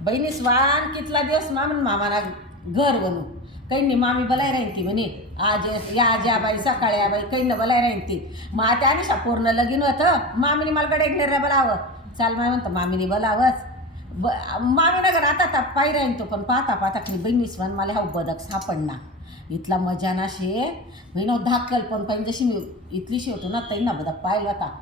बहिणी स्वान कितला दिवस मामन मामाला घर बनू काही नाही मामी बलाय राहीन ती म्हणे आज या बाई सकाळी या बाई काही न बलाय राहीन ती मग त्या निशा पूर्ण लगीन होतं मामीने मला कडे एक बोलावं चाल मामी म्हणतं मामीने बोलावंच मामीनं घर आता पाय राहीन तो पण पाहता पाहता की बहिणी स्वान मला हा बदक सापडना इथला मजा ना शे बहिण धाकल पण पाहिजे जशी मी इथली शी होतो ना तैना बदक पाहिलं होता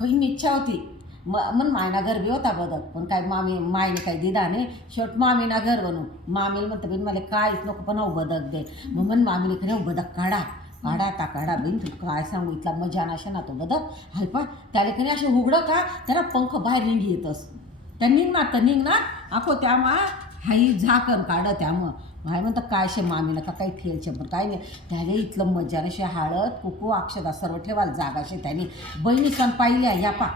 काही इच्छा होती मन मायना घर बी होता बदक पण काय मायने काही दिदा नाही शेवट मामीना घर बनू मामीला म्हणतं बहीण मला काहीच नको पण हो बदक दे मग मन मामीने खरे हो बदक काढा बहीण तू काय सांगू इथला मजा नाशा ना तो बदक हाय पा त्याला खरे असे उघडं का त्याला पंख बाहेर निघी येतस त्या निघणार आखो त्यामा हाई झाकण काढ त्यामुळं हाय म्हणतं काय शे मामीला का काही ठेलशे पण काय नाही त्याने इथलं मजा नशे हळद कुकू अक्षदा सर्व ठेवायला जागा शे त्याने बहिणी सण पाहिल्या या पा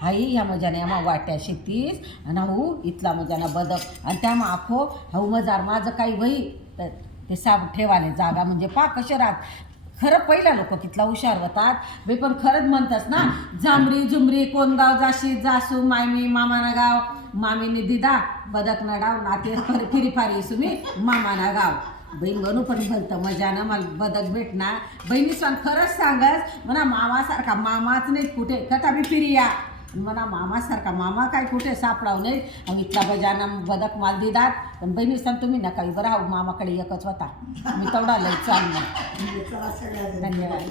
हाई या मजाने आम्हा वाट्या शेतीस आणि हाऊ इथला मजाना बदक आणि त्यामा आखो हाऊ मजार माझं काही वही तर ते साब ठेवाले जागा म्हणजे पा कसे राहत खरं पहिला लोक कितला हुशार होतात बे पण खरंच म्हणतास ना जांभरी जुमरी कोण गाव जाशी जासू मायमी मामाना गाव मामीने दिदा बदक ना डाव नाते फिरी फारी सुमी मामाना गाव बहीण बनू पण भलतं मजानं मला बदक भेटणार बहिणी स्वान खरंच सांगस म्हणा मामासारखा मामाच नाही कुठे कथा बी फिरी या म्हणा मामासारखा मामा काय कुठे सापडाव नाही मग इथला बजाना बदक माल दिदात पण बहिणी सांग तुम्ही नका बरं हा मामाकडे एकच होता मी तेवढा लई चालणार धन्यवाद.